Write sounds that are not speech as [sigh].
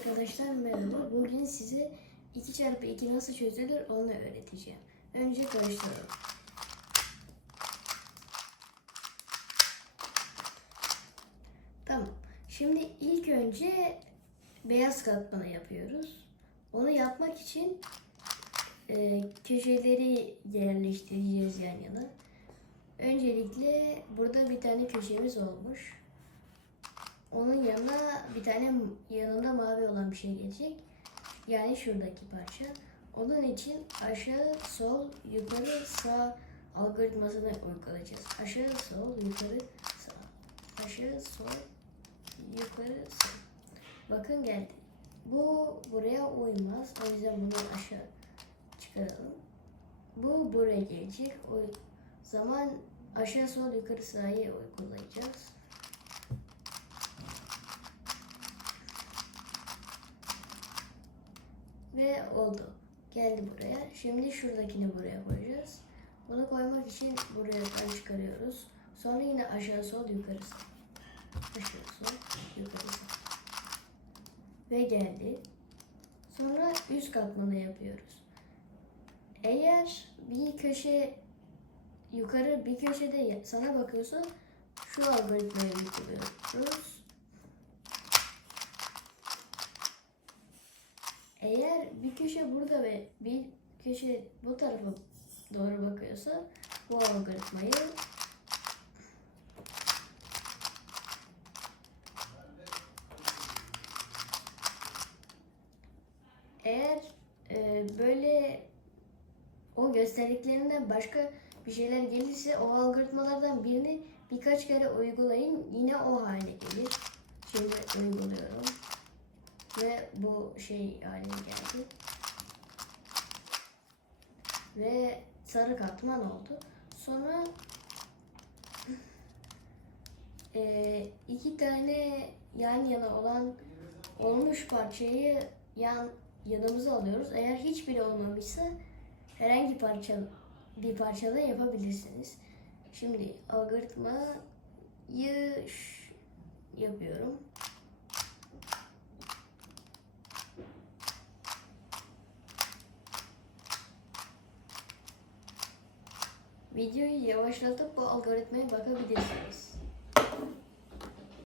Arkadaşlar merhaba. Bugün size 2 çarpı 2 nasıl çözülür onu öğreteceğim. Önce karıştıralım. Tamam. Şimdi ilk önce beyaz katmanı yapıyoruz. Onu yapmak için e, köşeleri yerleştireceğiz yan yana. Öncelikle burada bir tane köşemiz olmuş. Onun yanına bir tane yanında mavi olan bir şey gelecek. Yani şuradaki parça. Onun için aşağı, sol, yukarı, sağ algoritmasını uygulayacağız. Aşağı, sol, yukarı, sağ. Aşağı, sol, yukarı, sağ. Bakın geldi. Bu buraya uymaz. O yüzden bunu aşağı çıkaralım. Bu buraya gelecek. O zaman aşağı, sol, yukarı, sağı uygulayacağız. Ve oldu. Geldi buraya. Şimdi şuradakini buraya koyacağız. Bunu koymak için buraya çıkarıyoruz. Sonra yine aşağı sol yukarı sağ. Aşağı sol yukarı sağ. Ve geldi. Sonra üst katmanı yapıyoruz. Eğer bir köşe yukarı bir köşede sana bakıyorsa şu algoritmayı uyguluyoruz. Eğer bir köşe burada ve bir köşe bu tarafa doğru bakıyorsa bu algoritmayı eğer e, böyle o gösterdiklerinden başka bir şeyler gelirse o algoritmalardan birini birkaç kere uygulayın yine o hale gelir. Şimdi uyguluyorum. Bu şey haline geldi. Ve sarı katman oldu. Sonra eee, [laughs] iki tane yan yana olan olmuş parçayı yan yanımıza alıyoruz. Eğer hiçbiri olmamışsa herhangi parça bir parçada yapabilirsiniz. Şimdi algoritmayı yapıyorum. Videoyu yavaşlatıp bu algoritmaya bakabilirsiniz.